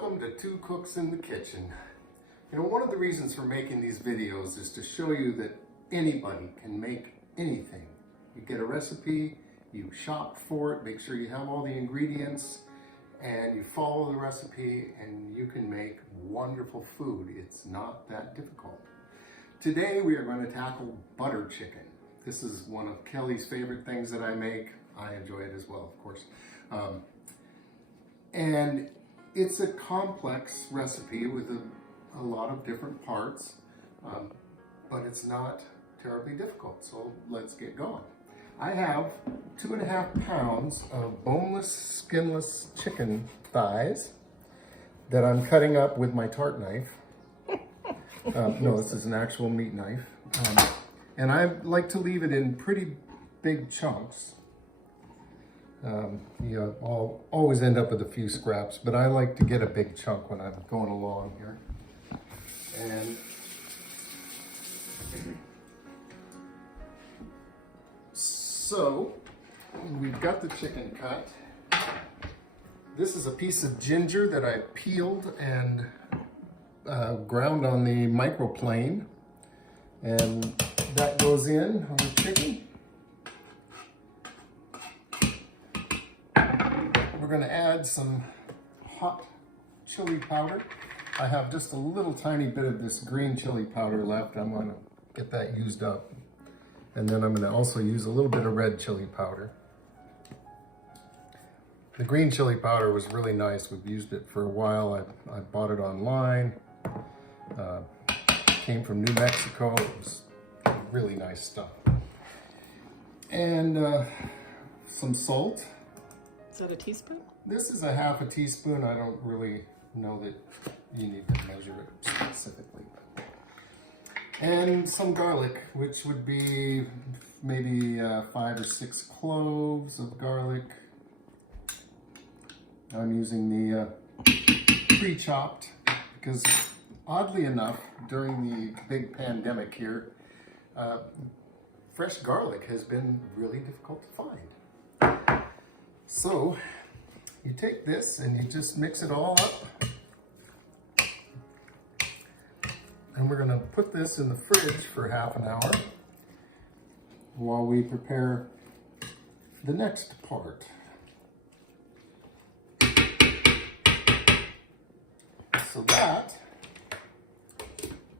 Welcome to Two Cooks in the Kitchen. You know, one of the reasons for making these videos is to show you that anybody can make anything. You get a recipe, you shop for it, make sure you have all the ingredients, and you follow the recipe and you can make wonderful food. It's not that difficult. Today we are going to tackle butter chicken. This is one of Kelly's favorite things that I make. I enjoy it as well, of course. And it's a complex recipe with a lot of different parts, but it's not terribly difficult. So let's get going. I have 2.5 pounds of boneless, skinless chicken thighs that I'm cutting up with my tart knife. No, this is an actual meat knife. And I like to leave it in pretty big chunks. I'll always end up with a few scraps, but I like to get a big chunk when I'm going along here. And so we've got the chicken cut. This is a piece of ginger that I peeled and ground on the microplane, and that goes in on the chicken. We're going to add some hot chili powder. I have just a little tiny bit of this green chili powder left. I'm going to get that used up. And then I'm going to also use a little bit of red chili powder. The green chili powder was really nice. We've used it for a while. I bought it online. Came from New Mexico. It was really nice stuff. And some salt. Is that a teaspoon? This is a half a teaspoon. I don't really know that you need to measure it specifically. And some garlic, which would be maybe 5 or 6 cloves of garlic. I'm using the pre-chopped because oddly enough, during the big pandemic here, fresh garlic has been really difficult to find. So you take this and you just mix it all up. And we're going to put this in the fridge for half an hour while we prepare the next part. So that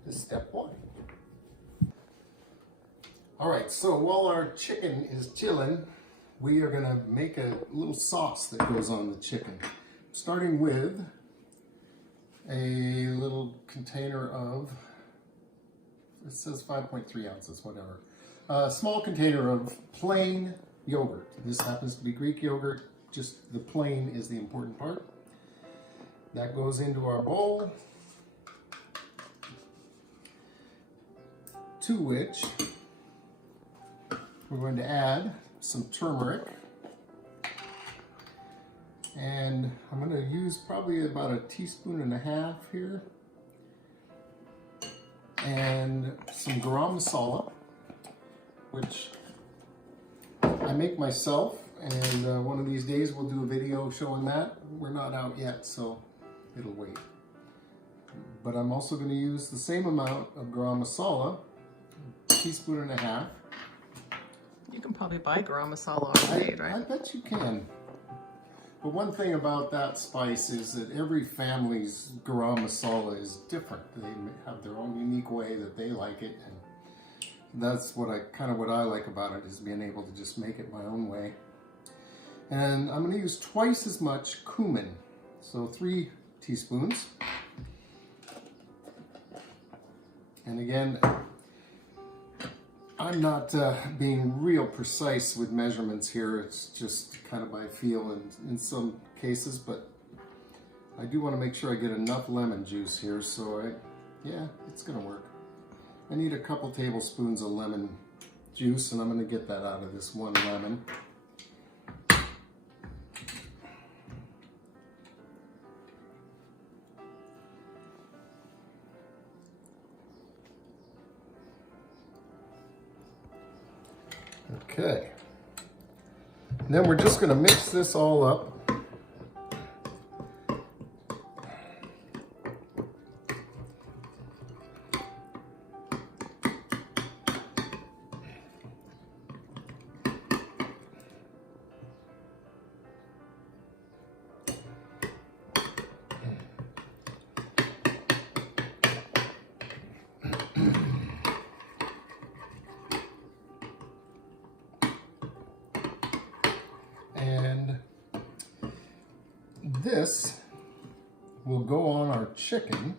is step one. All right, so while our chicken is chilling, we are going to make a little sauce that goes on the chicken. Starting with a little container of, it says 5.3 ounces, whatever. A small container of plain yogurt. This happens to be Greek yogurt, just the plain is the important part. That goes into our bowl, to which we're going to add some turmeric, and I'm going to use probably about 1.5 teaspoons here, and some garam masala, which I make myself, and one of these days we'll do a video showing that. We're not out yet, so it'll wait. But I'm also going to use the same amount of garam masala, 1.5 teaspoons. You can probably buy garam masala already made, right? I bet you can. But one thing about that spice is that every family's garam masala is different. They have their own unique way that they like it, and that's what I like about it, is being able to just make it my own way. And I'm going to use twice as much cumin, so 3 teaspoons. And again, I'm not being real precise with measurements here. It's just kind of by feel in some cases, but I do want to make sure I get enough lemon juice here, so yeah, it's going to work. I need a couple tablespoons of lemon juice, and I'm going to get that out of this one lemon. Okay, and then we're just going to mix this all up. this will go on our chicken.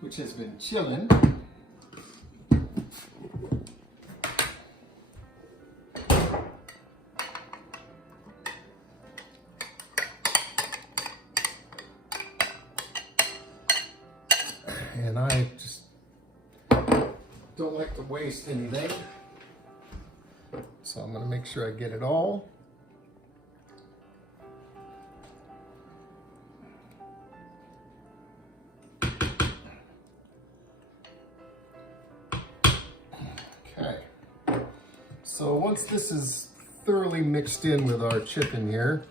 Which has been chilling. And I just don't like to waste anything. So I'm going to make sure I get it all. Okay. So once this is thoroughly mixed in with our chicken here,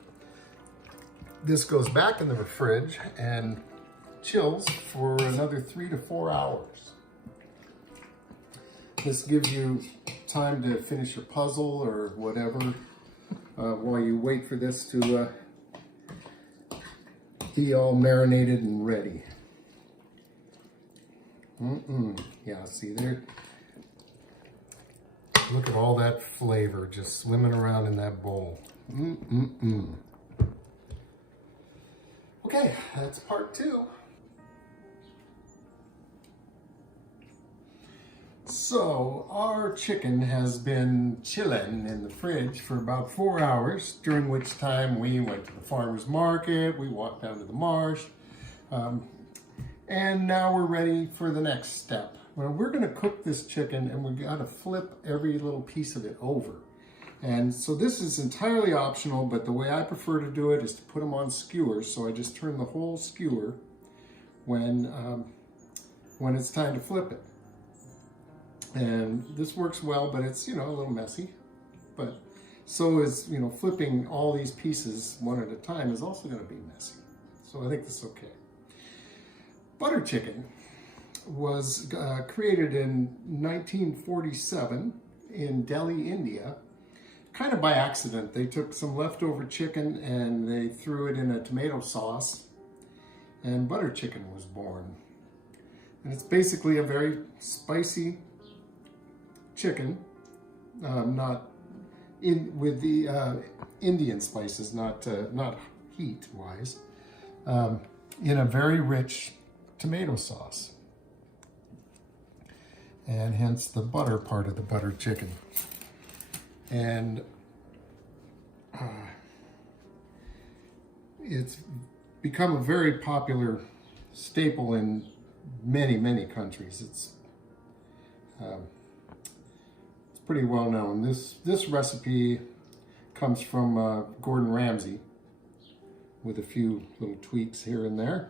this goes back in the fridge and chills for another 3 to 4 hours. This gives you time to finish your puzzle or whatever while you wait for this to be all marinated and ready. Yeah, see there? Look at all that flavor just swimming around in that bowl. Okay, that's part 2. So our chicken has been chilling in the fridge for about 4 hours, during which time we went to the farmer's market, we walked down to the marsh, and now we're ready for the next step. Well, we're going to cook this chicken and we got to flip every little piece of it over. And so this is entirely optional, but the way I prefer to do it is to put them on skewers. So I just turn the whole skewer when it's time to flip it. And this works well, but it's, a little messy. But so is, flipping all these pieces one at a time is also going to be messy. So I think this is okay. Butter chicken was created in 1947 in Delhi, India, kind of by accident. They took some leftover chicken and they threw it in a tomato sauce, and butter chicken was born. And it's basically a very spicy chicken, not in with the Indian spices, not heat-wise, in a very rich tomato sauce, and hence the butter part of the butter chicken. And it's become a very popular staple in many, many countries. It's pretty well known. This recipe comes from Gordon Ramsay, with a few little tweaks here and there.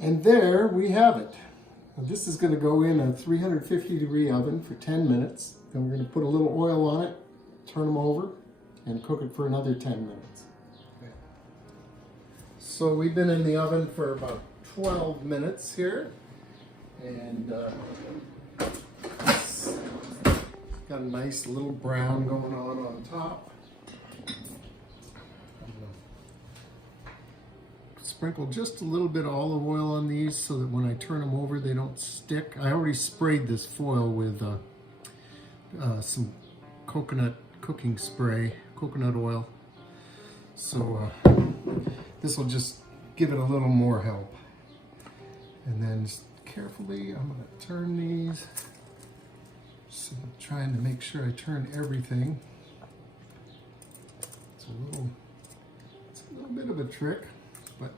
And there we have it. Now this is going to go in a 350-degree oven for 10 minutes. Then we're going to put a little oil on it, turn them over, and cook it for another 10 minutes. Okay. So we've been in the oven for about 12 minutes here. And it's got a nice little brown going on top. Sprinkle just a little bit of olive oil on these so that when I turn them over they don't stick. I already sprayed this foil with some coconut cooking spray, coconut oil. So this will just give it a little more help. And then just carefully I'm going to turn these. So I'm trying to make sure I turn everything. It's a little bit of a trick, but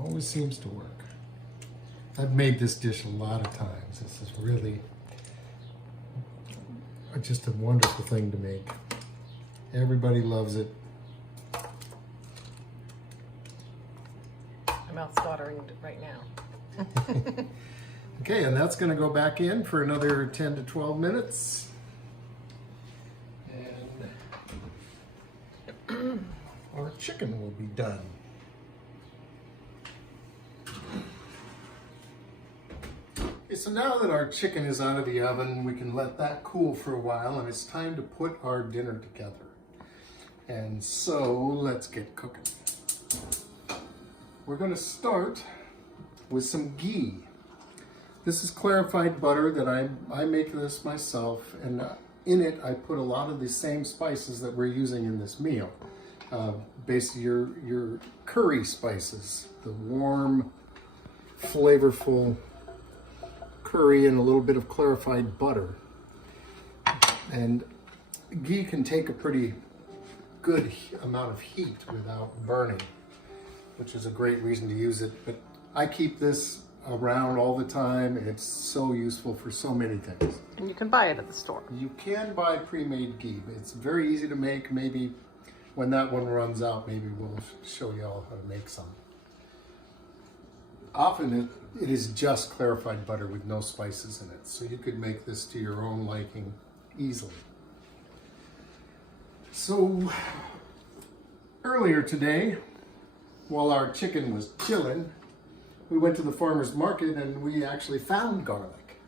always seems to work. I've made this dish a lot of times. This is really just a wonderful thing to make. Everybody loves it. My mouth's watering right now. Okay, and that's going to go back in for another 10 to 12 minutes. And our chicken will be done. Okay, so now that our chicken is out of the oven, we can let that cool for a while, and it's time to put our dinner together. And so let's get cooking. We're going to start with some ghee. This is clarified butter that I make this myself, and in it I put a lot of the same spices that we're using in this meal. Basically your curry spices, the warm, flavorful curry and a little bit of clarified butter. And ghee can take a pretty good amount of heat without burning, which is a great reason to use it. But I keep this around all the time. It's so useful for so many things. And you can buy it at the store. You can buy pre-made ghee. It's very easy to make. Maybe when that one runs out, maybe we'll show you all how to make some. Often it is just clarified butter with no spices in it, so you could make this to your own liking easily. So earlier today, while our chicken was chilling, we went to the farmer's market and we actually found garlic.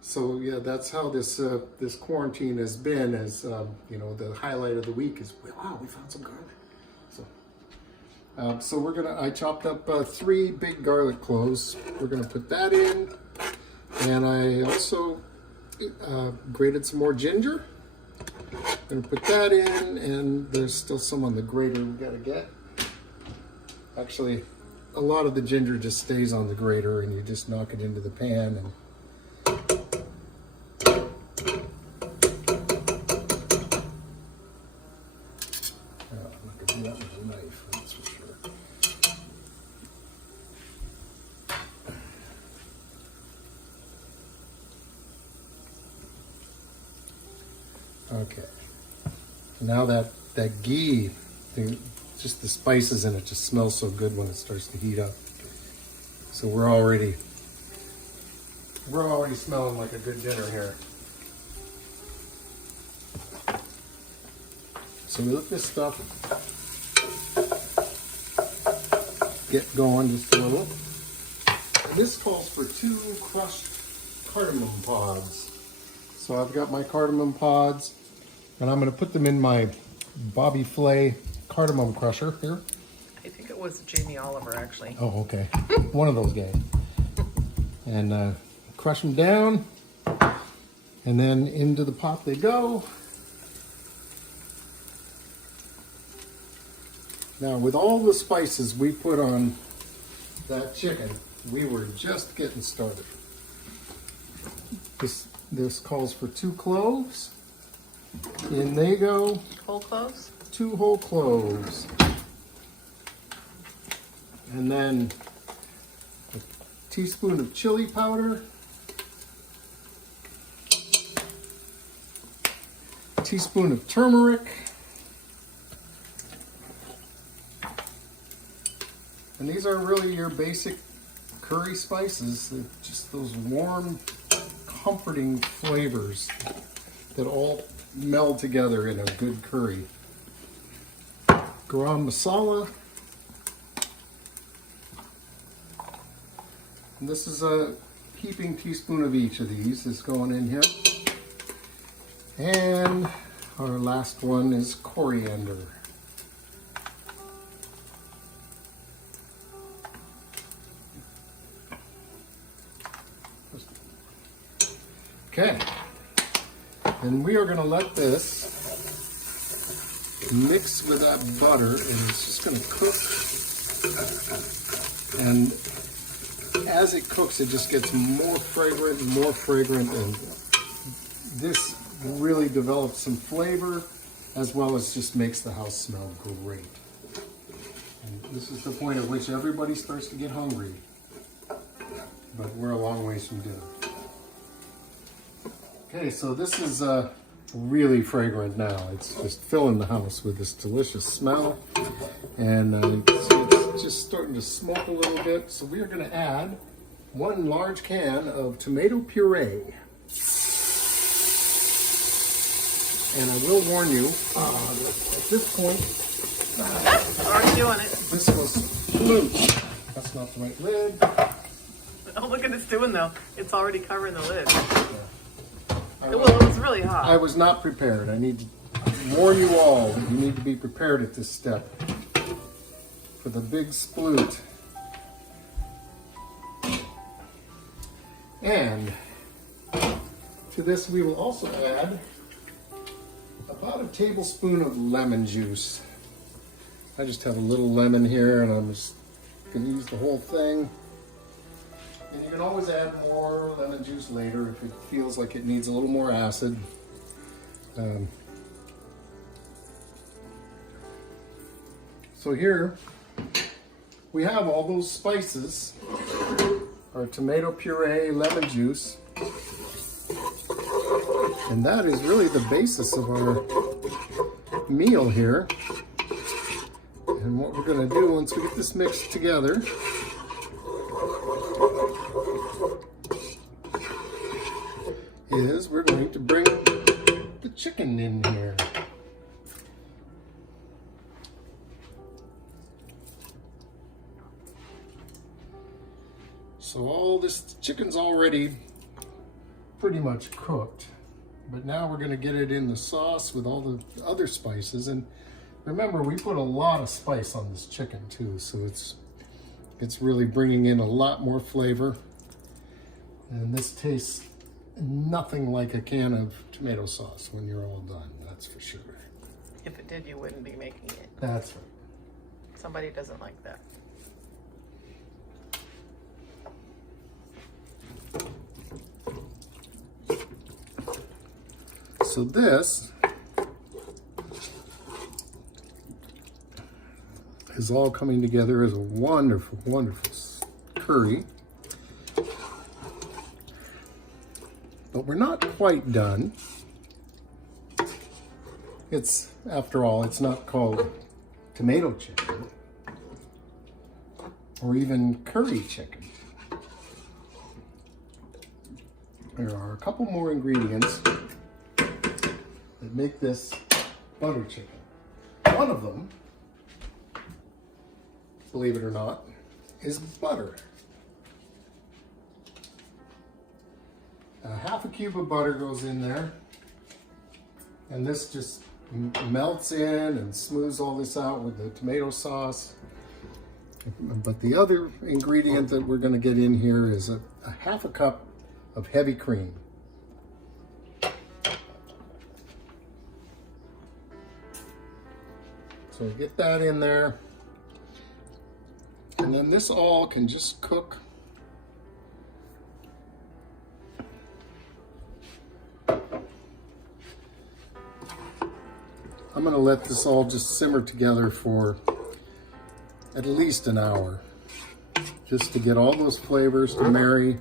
So yeah, that's how this this quarantine has been. As you know, the highlight of the week is, wow, we found some garlic. So I chopped up 3 big garlic cloves. We're gonna put that in, and I also grated some more ginger. Gonna put that in, and there's still some on the grater we gotta get. Actually, a lot of the ginger just stays on the grater, and you just knock it into the pan. And I'm not gonna do that with a knife, that's for sure. Okay. Now that ghee, just the spices in it just smells so good when it starts to heat up. So we're already smelling like a good dinner here. So we let this stuff get going just a little. And this calls for 2 crushed cardamom pods. So I've got my cardamom pods, and I'm going to put them in my Bobby Flay cardamom crusher here. I think it was Jamie Oliver, actually. Oh, okay. One of those guys. And crush them down, and then into the pot they go. Now, with all the spices we put on that chicken, we were just getting started. This calls for 2 cloves. In they go. Whole cloves? 2 whole cloves. And then a teaspoon of chili powder. A teaspoon of turmeric. And these are really your basic curry spices. They're just those warm, comforting flavors that all meld together in a good curry. Garam masala. And this is a heaping teaspoon of each of these is going in here. And our last one is coriander. Okay, and we are going to let this mix with that butter, and it's just going to cook. And as it cooks, it just gets more fragrant, and this really develops some flavor, as well as just makes the house smell great. And this is the point at which everybody starts to get hungry, but we're a long ways from dinner. Okay, so this is really fragrant now. It's just filling the house with this delicious smell. And you can see it's just starting to smoke a little bit. So we are going to add 1 large can of tomato puree. And I will warn you, at this point, Already doing it. this was flute. That's not the right lid. Oh, look at it's doing though. It's already covering the lid. Yeah. Well, it was really hot. I was not prepared. I need to warn you all that you need to be prepared at this step for the big sploot. And to this we will also add about a tablespoon of lemon juice. I just have a little lemon here and I'm just going to use the whole thing. And you can always add more lemon juice later if it feels like it needs a little more acid. So here we have all those spices, our tomato puree, lemon juice, and that is really the basis of our meal here. And what we're going to do once we get this mixed together is we're going to bring the chicken in here. So all this chicken's already pretty much cooked, but now we're going to get it in the sauce with all the other spices. And remember, we put a lot of spice on this chicken too, so it's really bringing in a lot more flavor. And this tastes nothing like a can of tomato sauce when you're all done, that's for sure. If it did, you wouldn't be making it. That's right. Somebody doesn't like that. So this is all coming together as a wonderful, wonderful curry. But we're not quite done. It's, after all, it's not called tomato chicken or even curry chicken. There are a couple more ingredients that make this butter chicken. One of them, believe it or not, is butter. Half a cube of butter goes in there, and this just melts in and smooths all this out with the tomato sauce. But the other ingredient that we're going to get in here is a half a cup of heavy cream. So get that in there, and then this all can just cook I'm going to let this all just simmer together for at least an hour, just to get all those flavors to marry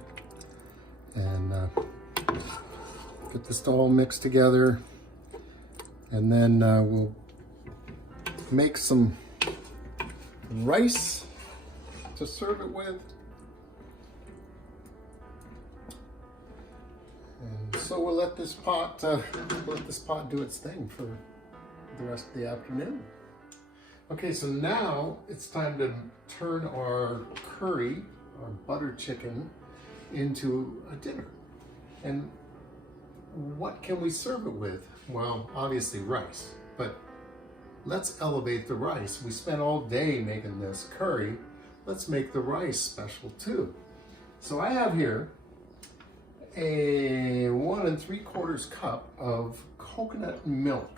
and get this all mixed together. And then we'll make some rice to serve it with. And so we'll let this pot do its thing for the rest of the afternoon. Okay, so now it's time to turn our curry, our butter chicken, into a dinner. And what can we serve it with? Well, obviously rice, but let's elevate the rice. We spent all day making this curry. Let's make the rice special too. So I have here a 1 3/4 cup of coconut milk.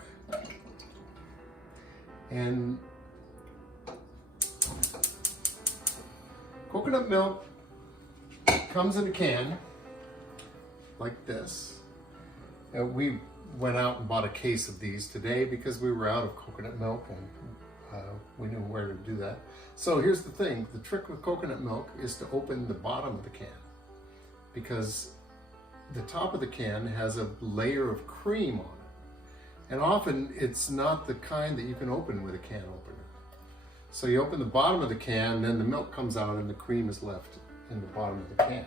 And coconut milk comes in a can like this. And we went out and bought a case of these today because we were out of coconut milk and we knew where to do that. So here's the thing, the trick with coconut milk is to open the bottom of the can, because the top of the can has a layer of cream on it. And often it's not the kind that you can open with a can opener. So you open the bottom of the can, then the milk comes out and the cream is left in the bottom of the can.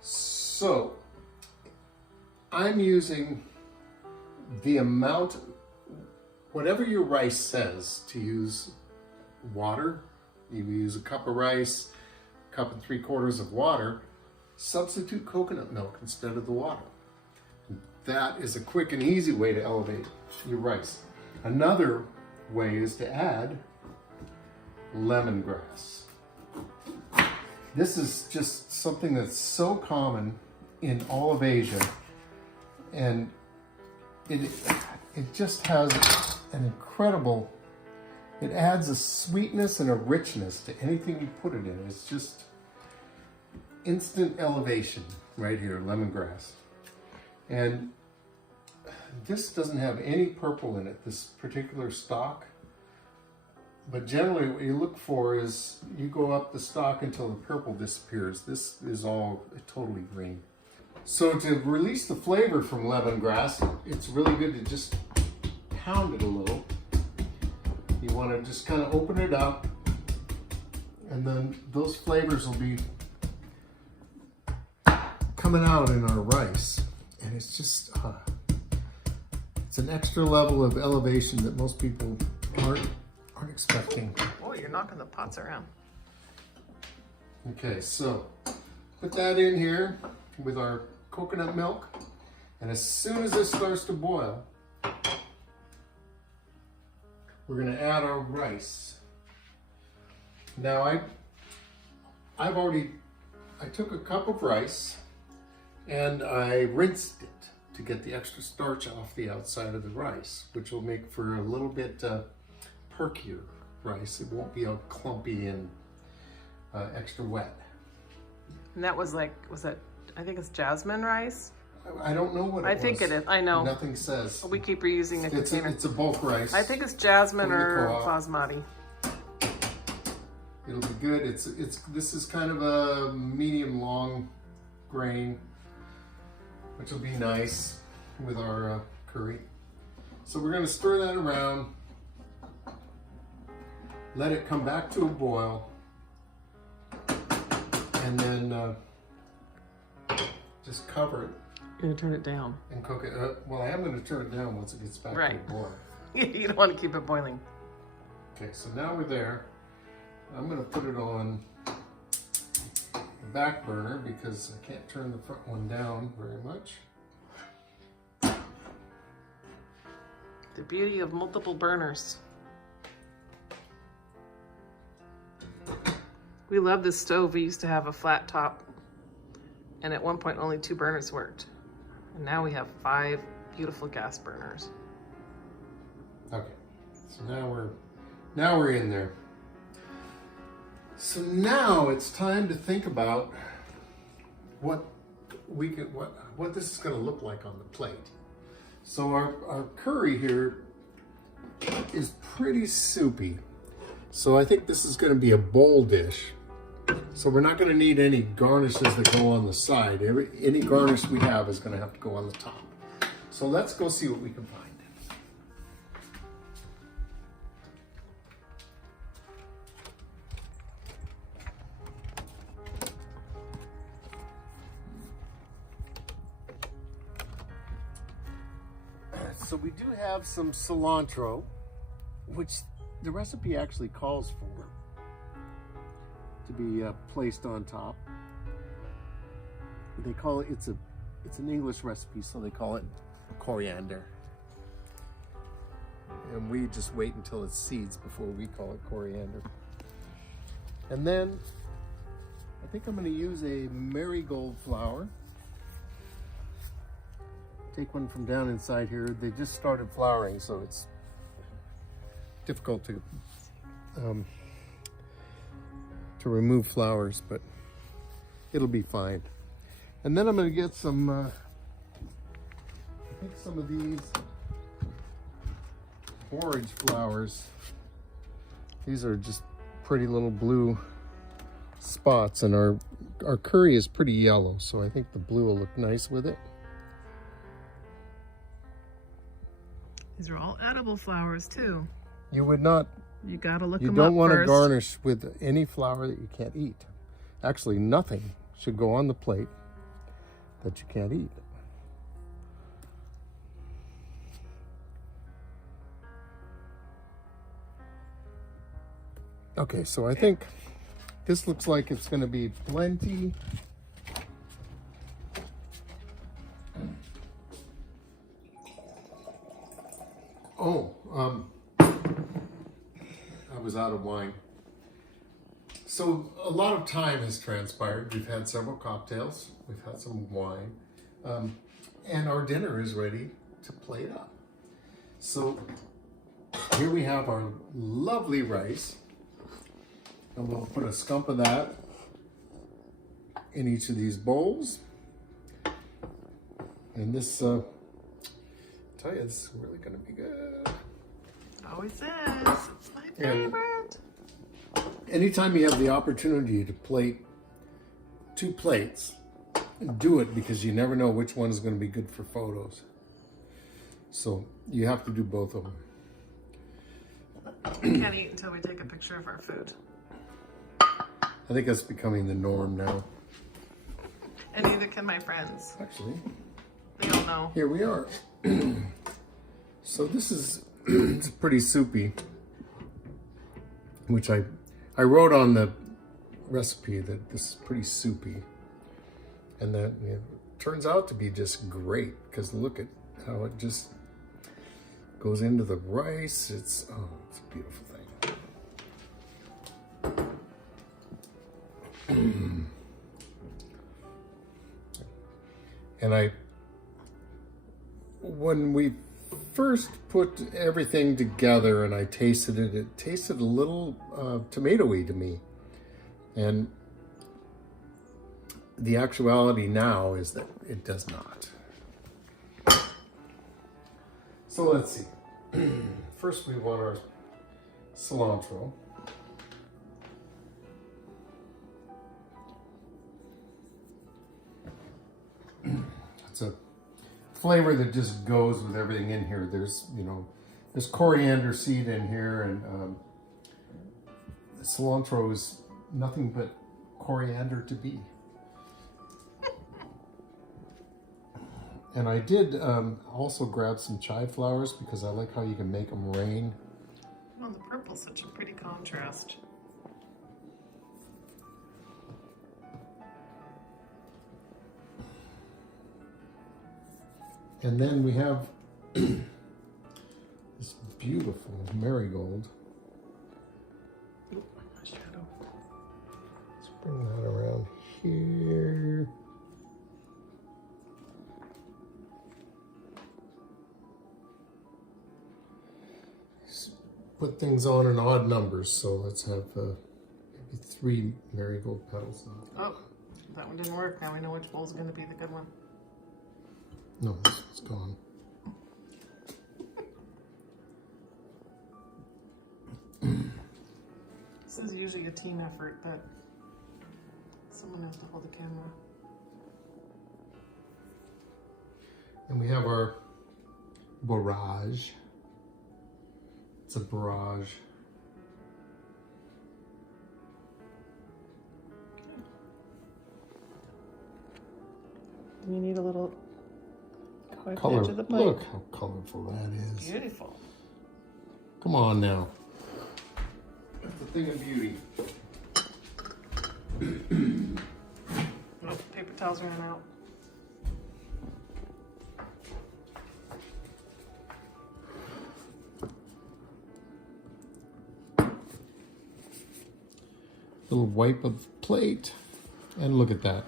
So I'm using the amount, whatever your rice says to use water. You use a cup of rice, a cup and 3/4 of water, substitute coconut milk instead of the water. That is a quick and easy way to elevate your rice. Another way is to add lemongrass. This is just something that's so common in all of Asia, and it just has an incredible, it adds a sweetness and a richness to anything you put it in. It's just instant elevation right here, lemongrass. And this doesn't have any purple in it, this particular stock. But generally what you look for is you go up the stock until the purple disappears. This is all totally green. So to release the flavor from lemongrass, it's really good to just pound it a little. You want to just kind of open it up, and then those flavors will be coming out in our rice. And it's just, it's an extra level of elevation that most people aren't expecting. Oh, you're knocking the pots around. Okay, so put that in here with our coconut milk, and as soon as this starts to boil, we're going to add our rice. Now I took a cup of rice and I rinsed it to get the extra starch off the outside of the rice, which will make for a little bit perkier rice. It won't be all clumpy and extra wet. And that was like, was that, I think it's jasmine rice? I don't know what it was. I think it is, I know. Nothing says. We keep reusing the container. It's a bulk rice. I think it's jasmine or basmati. It'll be good. This is kind of a medium long grain, which will be nice with our curry. So we're going to stir that around, let it come back to a boil, and then just cover it. You're gonna turn it down. And cook it. Well, I am going to turn it down once it gets back to a boil. You don't want to keep it boiling. Okay, so now we're there. I'm going to put it on the back burner because I can't turn the front one down very much. The beauty of multiple burners. We love this stove. We used to have a flat top, and at one point only 2 burners worked. And now we have 5 beautiful gas burners. Okay, so now we're in there. So now it's time to think about what this is going to look like on the plate. So our curry here is pretty soupy. So I think this is going to be a bowl dish. So we're not going to need any garnishes that go on the side. Any garnish we have is going to have to go on the top. So let's go see what we can find. So we do have some cilantro, which the recipe actually calls for to be placed on top. They call it, it's an English recipe, so they call it coriander. And we just wait until it seeds before we call it coriander. And then I think I'm going to use a marigold flower. Take one from down inside here. They just started flowering, so it's difficult to remove flowers, but it'll be fine. And then I'm going to get some, I think some of these borage flowers. These are just pretty little blue spots, and our curry is pretty yellow, so I think the blue will look nice with it. These are all edible flowers too. You would not You gotta look You them up don't want to first. garnish with any flour that you can't eat. Actually, nothing should go on the plate that you can't eat. Okay, so I think this looks like it's going to be plenty. Oh, I was out of wine. So a lot of time has transpired. We've had several cocktails. We've had some wine. And our dinner is ready to plate up. So here we have our lovely rice. And we'll put a scump of that in each of these bowls. And this, I tell you, this is really going to be good. Always is. It's my favorite. Anytime you have the opportunity to plate 2 plates, do it, because you never know which one is going to be good for photos. So you have to do both of them. We can't eat until we take a picture of our food. I think that's becoming the norm now. And neither can my friends. Actually, They all know. here we are. So this is it's pretty soupy, which I wrote on the recipe that this is pretty soupy, and that turns out to be just great, because look at how it just goes into the rice. It's a beautiful thing. And when we first put everything together and I tasted it, it tasted a little tomatoey to me. And the actuality now is that it does not. So let's see. First we want our cilantro. It's a flavor that just goes with everything in here. There's coriander seed in here, and cilantro is nothing but coriander to be. And I did also grab some chive flowers, because I like how you can make them rain. Well, the purple's such a pretty contrast. And then we have this beautiful marigold. Oop, my shadow. Let's bring that around here. Just put things on in odd numbers, so let's have maybe 3 marigold petals on it. Oh, that one didn't work. Now we know which bowl's going to be the good one. No, it's gone. This is usually a team effort, but someone has to hold the camera. And we have our barrage. It's a barrage. You need a little Color. edge of the plate. Look how colorful that is. Beautiful. Come on now. That's a thing of beauty. Oh, paper towels ran out. Little wipe of the plate. And look at that.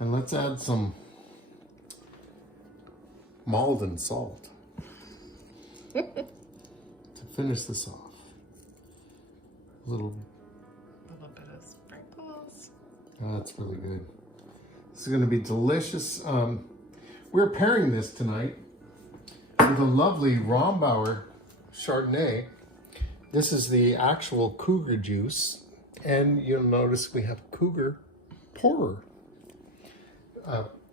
And let's add some Malden salt to finish this off. A little bit of sprinkles. Oh, that's really good. This is going to be delicious. We're pairing this tonight with a lovely Rombauer Chardonnay. This is the actual cougar juice. And you'll notice we have cougar pourer.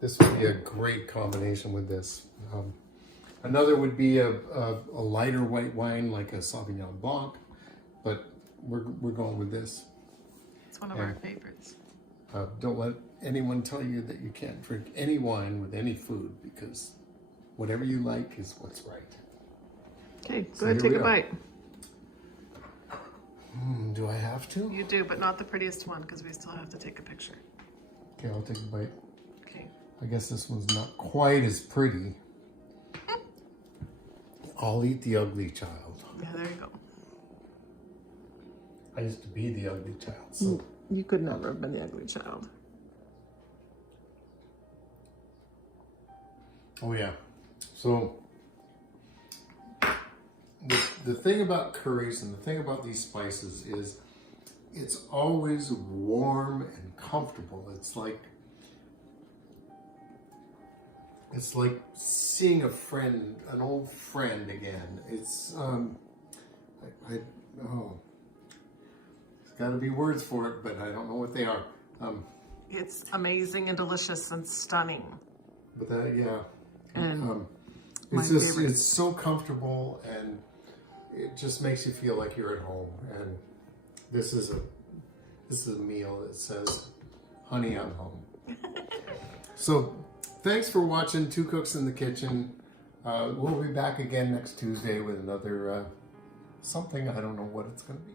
This would be a great combination with this. Another would be a lighter white wine like a Sauvignon Blanc, but we're going with this. It's one of our favorites. Don't let anyone tell you that you can't drink any wine with any food, because whatever you like is what's right. Okay, So go ahead, here take we a are. bite. Do I have to? You do, but not the prettiest one because we still have to take a picture. Okay, I'll take a bite. Okay. I guess this one's not quite as pretty. I'll eat the ugly child. Yeah, there you go. I used to be the ugly child, so. You could never have been the ugly child. Oh yeah. So the thing about curries and the thing about these spices is it's always warm and comfortable. It's like seeing a friend, an old friend again. It's there's got to be words for it, but I don't know what they are. It's amazing and delicious and stunning. But that, yeah. And it's my just, favorite. it's so comfortable, and it just makes you feel like you're at home. And this is a meal that says, honey, I'm home. So thanks for watching Two Cooks in the Kitchen. We'll be back again next Tuesday with another something. I don't know what it's going to be.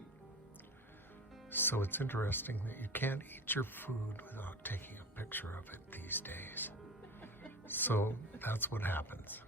So it's interesting that you can't eat your food without taking a picture of it these days. So that's what happens.